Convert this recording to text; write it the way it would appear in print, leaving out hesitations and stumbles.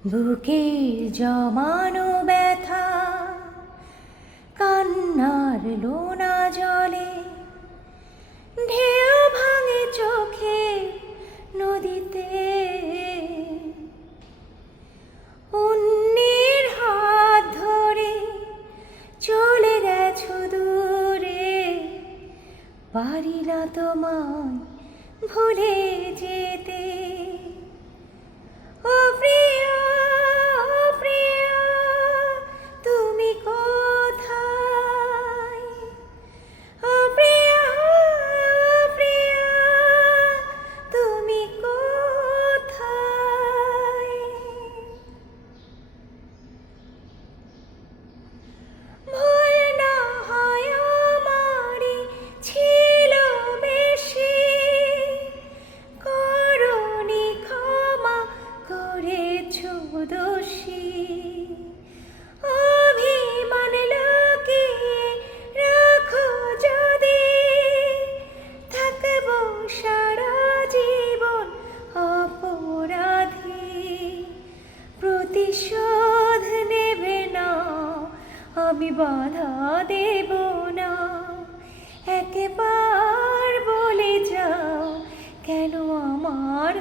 বুকে জমানো ব্যথা কান্নার লোনা জলে ঢেউ ভাঙে চোখে নদীতে অন্যের হাত ধরে চলে গেছো দূরে, পারি না তোমায় ভুলে যেতে। ও প্রিয়া, ও প্রিয়া, তুমি কোথায়? ও প্রিয়া, ও প্রিয়া, তুমি কোথায়? ভুল না হয় আমারই ছিল বেশি, করোনি ক্ষমা করেছো দোষী। অভিমান লুকিয়ে রাখো যদি, থাকবো সারা জীবন অপরাধী। প্রতিশোধ নেবে না, আমি বাধা দেব না। একবার বলে যাও কেন আমার